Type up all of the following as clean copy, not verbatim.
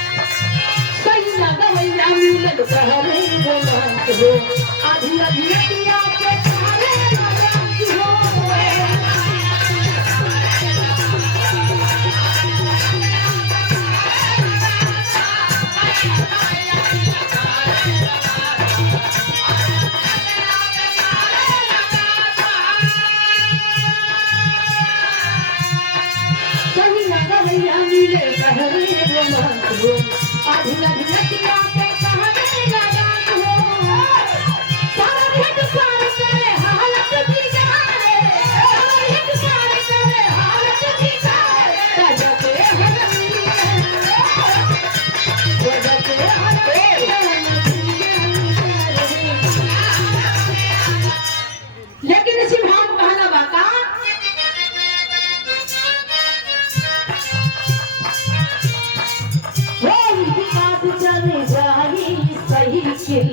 सही लगा भैया मिलन कहरे रोमांच हो आधी आधी रतिया के कहरे रोमांच हो सही लगा भैया मिले कहरे रोमांच हो आधी आधी रतिया के कहरे रोमांच हो सारा हिट सार करे हालत बिगाड़े सारा हिट सार करे हालत बिगाड़े सजते हरमी सजते लेकिन इसी भाव कहना बाका चले जाही सही खिल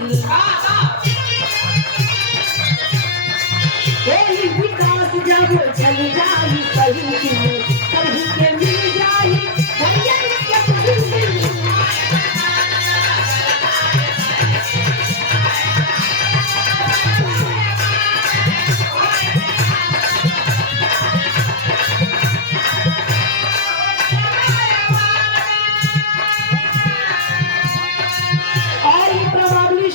विकास जब चली जाही सही खिल कभी के मिल जाही भैया के सही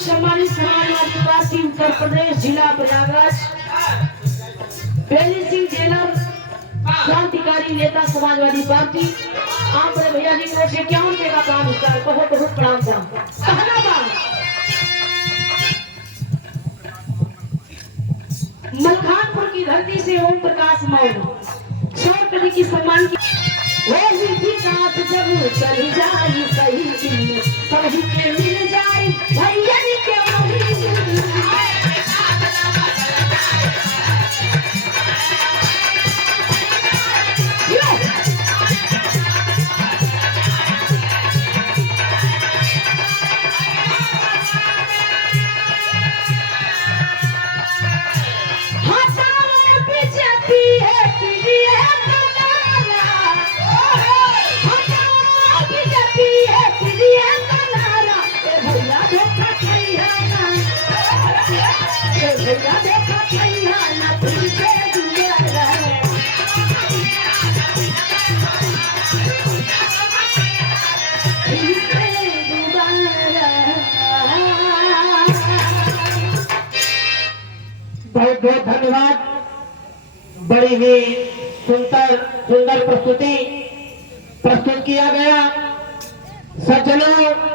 सम्मानित समाजवादी पार्टी उत्तर प्रदेश जिला प्रयागराज बेली सिंह जेलर क्रांतिकारी नेता समाजवादी पार्टी आप भैया जी को 51 रुपए का काम होता है बहुत बहुत प्रणाम कहना बात मलखानपुर की धरती से ओम प्रकाश मौर्य 100 रुपए की सम्मान की साथ जब चली जाए सही की कभी के मिल जाए भैया के बहुत बहुत धन्यवाद। बड़ी ही सुंदर प्रस्तुति प्रस्तुत किया गया। सज्जनों